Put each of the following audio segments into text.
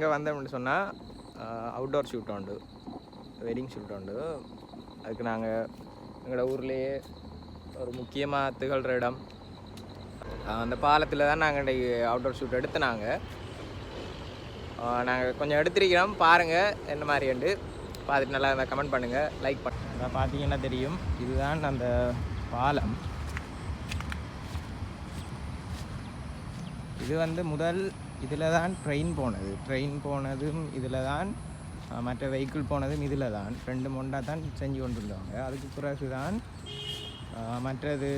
இங்கே வந்தோம்னு சொன்னால் அவுட்டோர் ஷூட் உண்டு. வெட்டிங் ஷூட் உண்டு. அதுக்கு நாங்கள் எங்களோட ஊர்லேயே ஒரு முக்கியமாக திகழ்கிற இடம். அந்த பாலத்தில் தான் நாங்கள் இன்றைக்கி அவுட்டோர் ஷூட் எடுத்து நாங்கள் நாங்கள் கொஞ்சம் எடுத்திருக்கிறோம். பாருங்கள் என்ன மாதிரிண்டு பார்த்துட்டு நல்லா இருந்தால் கமெண்ட் பண்ணுங்கள் லைக் பண்ணுங்க பார்த்தீங்கன்னா தெரியும். இதுதான் அந்த பாலம். இது வந்து முதல் இதில் தான் ட்ரெயின் போனது. ட்ரெயின் போனதும் இதில் தான் மற்ற வெஹிக்கிள் போனதும் இதில் தான் ரெண்டு மொண்டா தான் செஞ்சு கொண்டிருந்தாங்க அதுக்கு பிறகு தான் மற்றது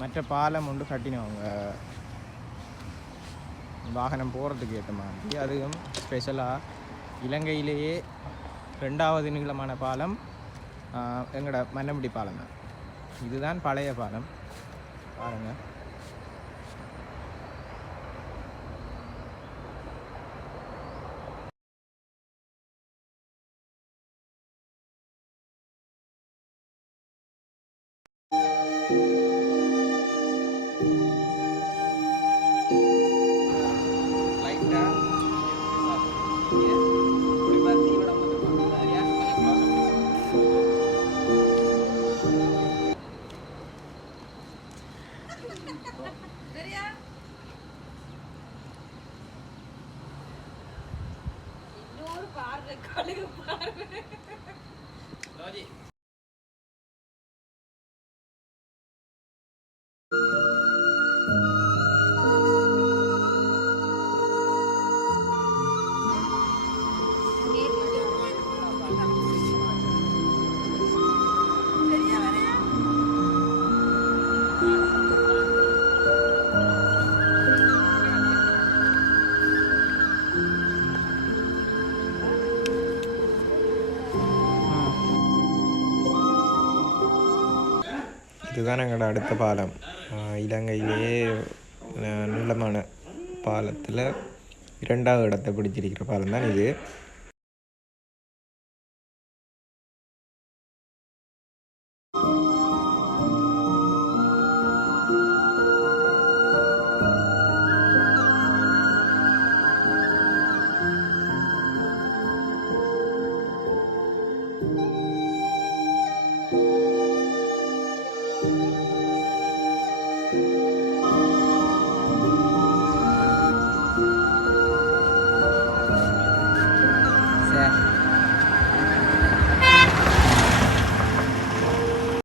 மற்ற பாலம் ஒன்று கட்டினவங்க. வாகனம் போகிறதுக்கு ஏற்ற மாதிரி. அதுவும் ஸ்பெஷலாக இலங்கையிலேயே ரெண்டாவது நீளமான பாலம் எங்களோட மன்னமுடி பாலம் தான். இதுதான் பழைய பாலம். பாருங்கள் ਬਾਹਰ ਨਿਕਲ ਬਾਹਰ। ਲਓ ਜੀ। இதுதான் எங்களோட அடுத்த பாலம். இலங்கையிலேயே நீளமான பாலத்தில் இரண்டாவது இடத்தை பிடிச்சிருக்கிற பாலம் தான் இது.